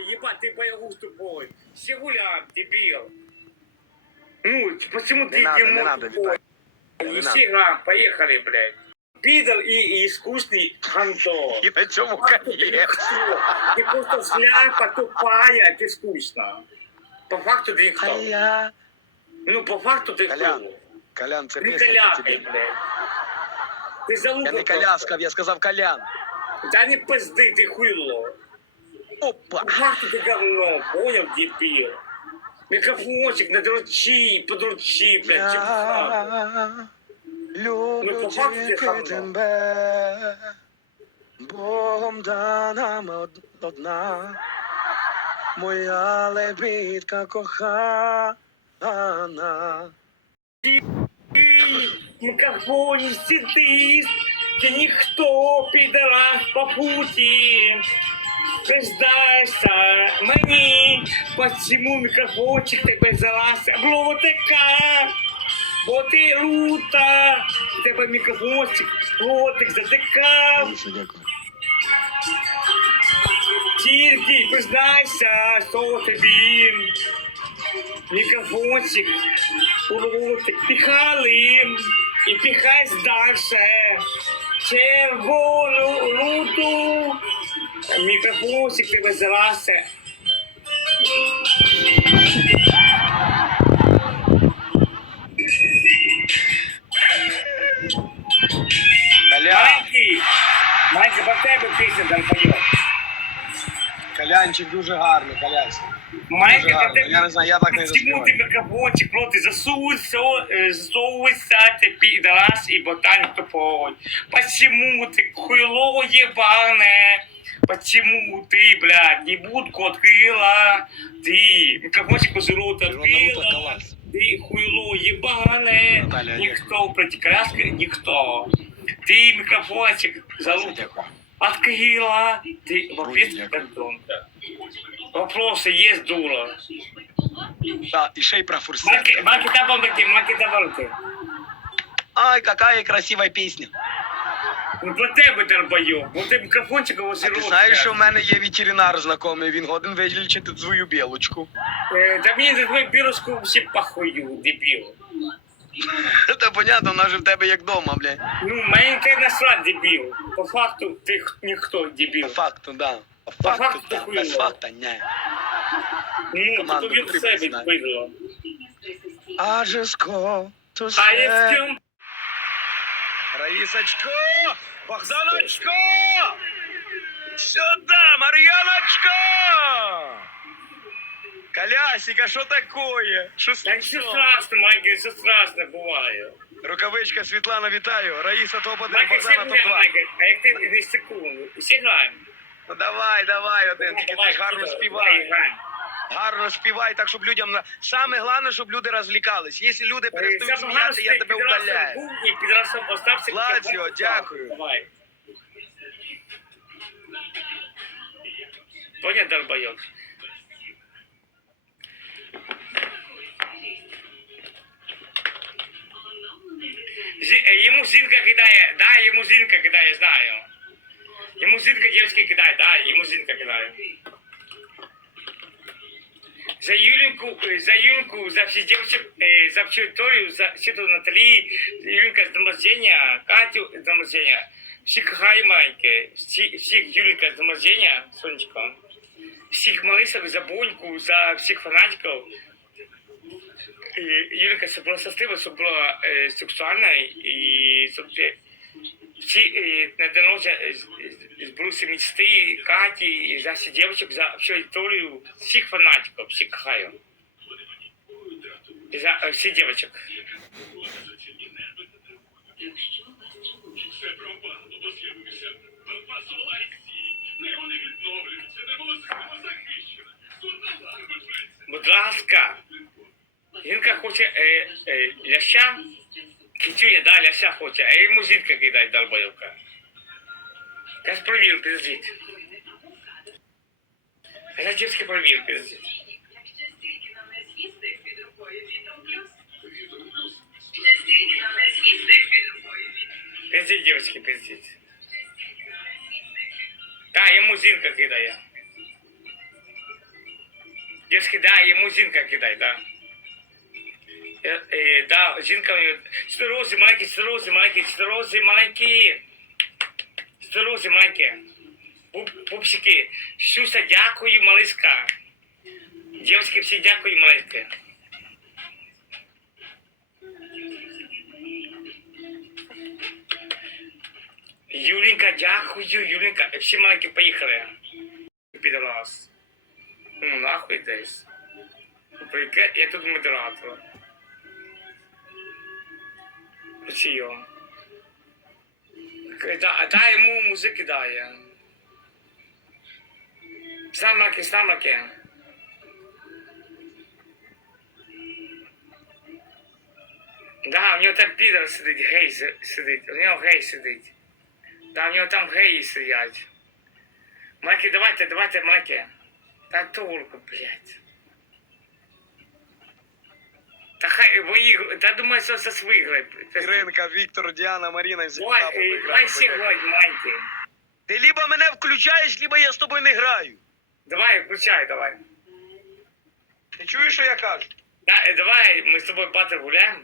ебать, ты боягуз тупой. Сигулян, дебил. Ну, почему ты Не надо, не надо, тупой? Не И надо. Сиган, поехали, блядь. Пидор и, и искусный Антон. І на коне. кто? Ты просто шляпа тупая, ты скучно. По факту ты никто. Коля. Ну, по факту ты Колян, кто? Колян, це Ты колякай, тебе. блядь. Ты залупа Я не просто. коляскав, я сказав Колян. Да не пизды, ты хуйло. Опа. По факту ты говно, понял, дебил? Микрофончик, надручи, подручи, блядь, чем правда. Я Ну, люблю по факту ти тільки хамло. тебе. Богом дана од- одна. Моя лебідка кохана. Ты микрофонистист, ты никто, пидорас по пути. Признайся мені, почему микрофончик тебе залазь, облотика. Бо ти рута, тебе мікрофончик, ротик затикав. Дуже дякую. Тільки признайся, що тобі мікрофончик ротик піхали і піхай дальше. Червону руту, мікрофончик тебе залase. Колян, Маленький, маленький, по тебе пісня там поет. Колянчик дуже гарний, Колянчик. Маленький, Дуже по гарно. тебе Я не знаю, я так не Почему заспіваю. ты микрофончик роты засуется, э, засовывается, ты пидорас и ботаник тупой? Почему ты хуйло ебаное? Почему ты, блядь, не будку открыла? Ты микрофончик возле рота Його Наруто открыла? Калас. Ты хуйло ебаное? Наталья, Никто, протиколяска, никто. Ты микрофончик залупа Дякую. открыла? Ты Вроде вопрос дякую. подонка. Вопросы есть, дура. Так, і ще й про Марки, фурсет. марки табалки, марки табалки. Ай, какая красива пісня. Ну про тебе долбойоб, бо ти мікрофончик його А ти знаєш, що в мене є ветеринар знайомий, він годен вилічити твою білочку. Е, Та мені за твою білочку всі похую, дебіл. Та понятно, вона ж в тебе як дома, блядь. Ну, ти насрать, дебіл. По факту ти х- ніхто, По дебіл. факту, да. По факту, факту да. хуйово. Без факта, ні. Ну, команду ти повір потрібно себе, знати. бидло. I just call to А я з say... ким? Раисочка! Богданочка! Сюда, Марьяночка! Колясика, що такое? Що Та все случилось? страшно, Майки, все страшно буває. Рукавичка Світлана, вітаю. Раїса топ-1, Майки, всі Богдана граємо, топ-2. Майки, а як ти не секунду, всі граємо. Ну давай, давай один, тільки ти ж гарно давай, граємо. Гарно співай, так щоб людям... на- Саме головне, щоб люди розвлікались. Якщо люди перестають сміяти, я тебе удаляю. був І підрасом остався. Владзіо, дякую. Давай. Зі- е, Ему Зинка кидає, да, ему Зинка кидає, знаю. Ему Зинка девочки кидає, да, ему Зинка кидає. За Юленьку, е, за Юленьку, за всіх девочек, е, за всю Вікторію, за Світу Наталі, Юленька з днем Катю з днем рождения, всіх хай всі, всіх Юленька з днем рождения, сонечко, всіх малисок за Боньку, за всіх фанатиків. І Юленька, щоб була щаслива, щоб була е, сексуальна і щоб ти- всі е, народження е, з- з- збулися Каті, і за всіх дівчинок, за всю історію, всіх фанатиків, всіх кохаю. За е. Все захищено. Суд. Будь ласка. Жінка хоче е, е, ляща. Кітюня, да, ляща хоче, а йому жінка кидає долбоївка. Я ж провір, підождіть. Я дівчинки провір, підождіть. Якщо стільки нам не з'їсти під рукою вітром плюс. Ще стільки нам не з'їсти під рукою вітром. Підождіть, дівчинки, підождіть. Так, йому жінка кидає. Девушки, да, ему жінка кидай, да. Е, е, да, жінка. Стерози маленькі, стерози маленькі, стерози маленькі. Стерози маленькі. Пуп, пупсики. Сюся, дякую, малиска. Дівчатки, всі дякую, малиска. Юленька, дякую, Юленька. Всі маленькі поїхали. Підраз. Ну, нахуй десь. Я тут модератор. Оці його. Да, дай йому музики дає. Самаки, самаки. Да, у нього там підер сидить, гей си- сидить. У нього гей сидить. Да, у нього там геї сидять. Майки, давайте, давайте, майки. Та толку, блядь. Та хай ви та думаю, що це свигли. Іринка, Віктор, Діана, Маріна, всі Ой, папа е, поіграли, всі поіграли. грають, майки. Ти либо мене включаєш, либо я з тобою не граю. Давай, включай, давай. Ти чуєш, що я кажу? Да, е, давай, ми з тобою пати гуляємо.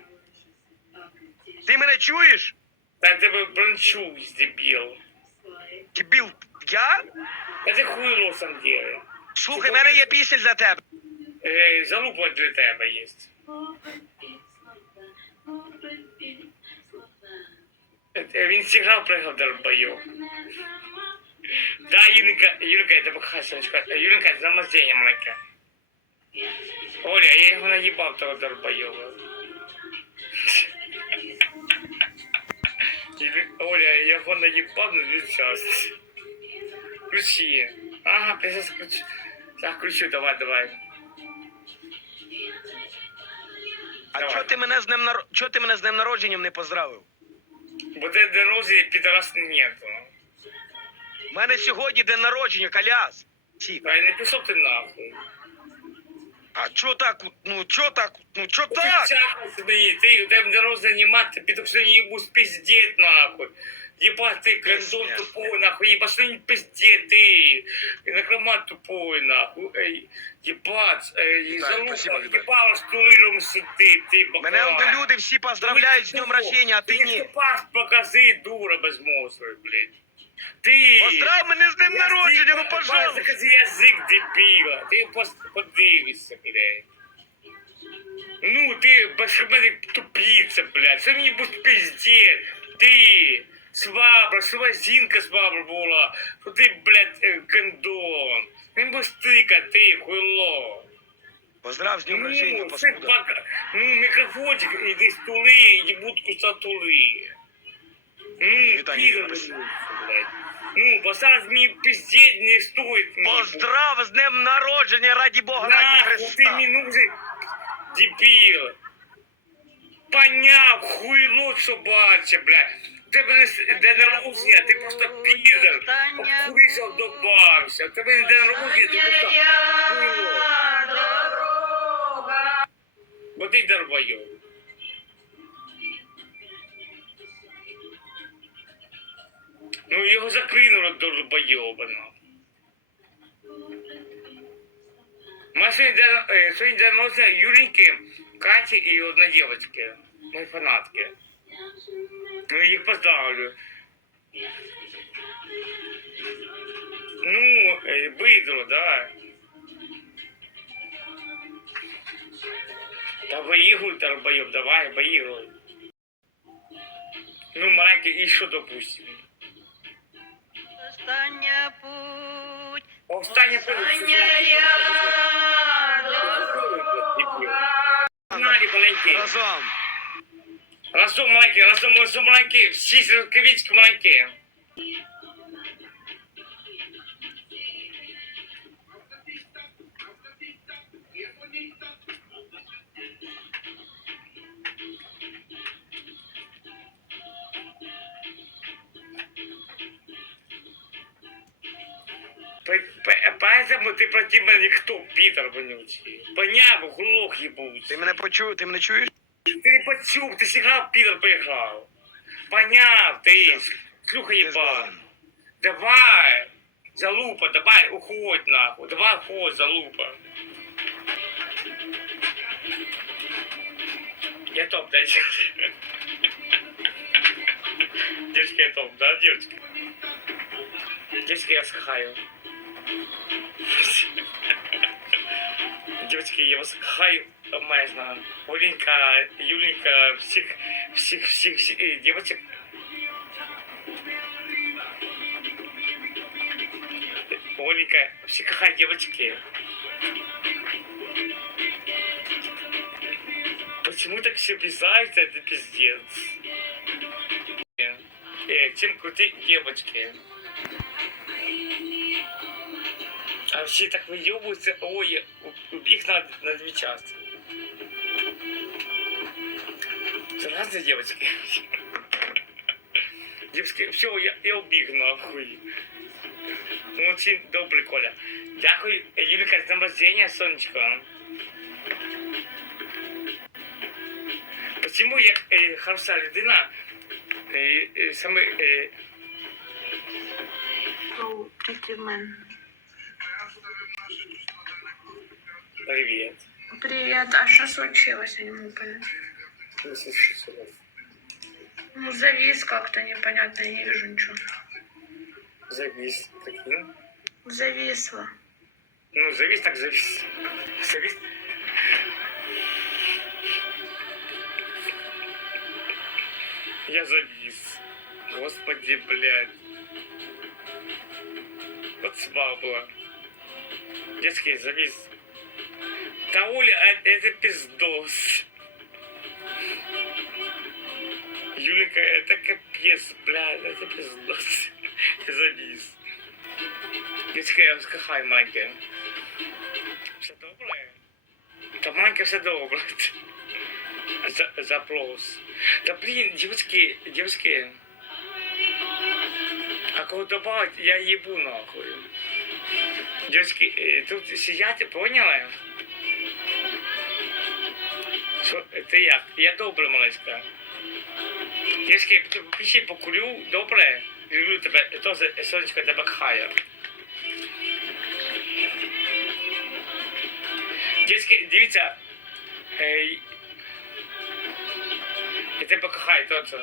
Ти мене чуєш? Та я тебе брончусь, дебіл. Дебіл, я? Та ти хуйло сам діє. Слухай, в мене є пісня для тебе. Е, залупа для тебе є. Е, Він сіграв пригав долбойов. Да, Юленька, Юленька, я тебе хочу сказати. Юленька, замазення маленьке. Оля, я його наїбав того долбойова. Оля, я його наїбав на дві части. Ключі. Ага, присас ключ. Так, ключу, давай, давай. А чого ти мене з ним нар... чого ти мене з ним народженням не поздравив? Бо де дорозі підраз нету. У мене сьогодні день народження, коляс. Сік. А не пішов ти нахуй. А чого так? Ну чого так? Ну чо так? ти ти піду що не їбу спиздеть нахуй. Єбать ти, кондон Пиздец. тупой нахуй, єбать що не пиздеть ти. Накромат тупой нахуй. Ей, єбать, ей, Віталій, залупа, спасибо, Віталій. єбала з тулиром сидить, ти. Мене он люди всі поздравляють з днем рождения, а ти ні. пас покази, дура без мозгу, блядь. Ти. Поздрав мене з днем народження, ну пожалуйста. Закажи язик дебіла. Ти пос- подивишся, блядь. Ну, ти безхребетник тупіця, блядь. Це мені будь пиздец. Ти. Свабра, свазінка свабра була. То ти, блядь, е, кондон. Він був стика, ти, хуйло. Поздрав з днем рождения, Ну, це паскуда. пока. Ну, мікрофончик, іди стули, їбутку статули. Ну, Вітання, підер, Віталій. блядь. Ну, бо зараз мені пиздеть не стоїть. мені. Поздрав з днем народження, раді Бога, раді Нахуй ти Христа. нужен, дебіл. Поняв, хуйло собаче, блядь. Тебе не день народження, ти просто підер. Обкуришав, добавився. Тебе не день народження, ти просто хуйло. Бо ти дорбойов. Ну його закинуло долбойобано. Ми сьогодні день, е, народження Юленьки, Каті і одна дівчинки. Мої фанатки. Ну їх поставлю. Ну, е, бидло, да. Та виігруй, долбойоб, давай, виігруй. Ну, маленький, і що допустим? Остання путь, Остання путь. остання я. Разом. Разом маленький, разом, разом маленький. Всі рукавички маленькі. Поэтому ты против меня никто, Питер вонючий. Поняв, глох ебучий. Ти мене почув, ти мене чуєш? Ты не почув, ти сигнал підер поїхав. Поняв, ти клюха їба. Давай, залупа, давай, уходь нахуй. Давай уходь, залупа. Я топ, да, девочки? Девочки, я топ, да, девочки? Девочки, я схаю. Девочки, я вас хаю обмежно. Оленька, Юленька, всех, всех, всех, всех э, девочек. Оленька, все кохаю девочки. Почему так все писается, это пиздец. Э, чем крутые девочки. А все так выебываются, ой, убить надо на две части. Разные девочки. Девочки, все, я, я убіг нахуй. Молодці, добрий Коля. Дякую, Юліка, з днем рождения, сонечко. Почему я е, хороша людина, е, е, саме е, Oh, pretty привіт. Привет, а что случилось? Я не могу понять. Ну, завис как-то непонятно, я не вижу ничего. Завис. Прикинь. Зависло. Ну, завис так завис. Завис. Я завис. Господи, блядь. Вот свабла. Детский завис. Да, Оля, а- это пиздос. Юлика, это капец, блядь, это пиздос. Завис. Дітки, я скахай, Майки. Все добре? Та Майка все добре. За, запрос. Да блин, девочки, девочки. А кого добавить, я ебу нахуй. Девочки, э, тут сидять, поняли? Що, ти як? Я добре, малечка. Девочки, пиши покурю, добре. Люблю тебе, теж сонечко тебе кхає. Дітки, дивіться. Я тебе кохаю, точно.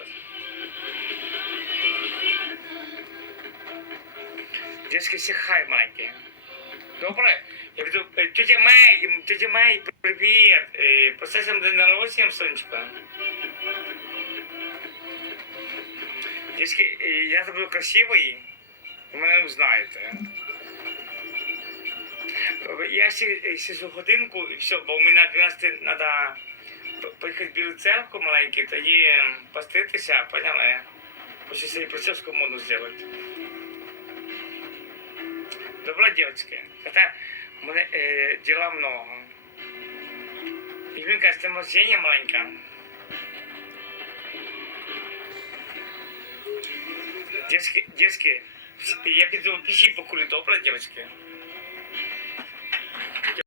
Дітки, всі хай маленькі. Добре? Я е, тетя Май, тетя Май, привіт. Е, день народження, сонечко. Дітки, е, я тебе красивий, ви мене узнаєте. Я сижу годинку і все, бо у мене 12 треба поїхати в білу церкву маленьку, тоді постритися, поняли? Хочу собі прическу моду зробити. Добро, девочки. Хотя у мене е, діла много. Юлька, з тим маленька. Девочки, девочки, я піду піші покурю, добре, девочки?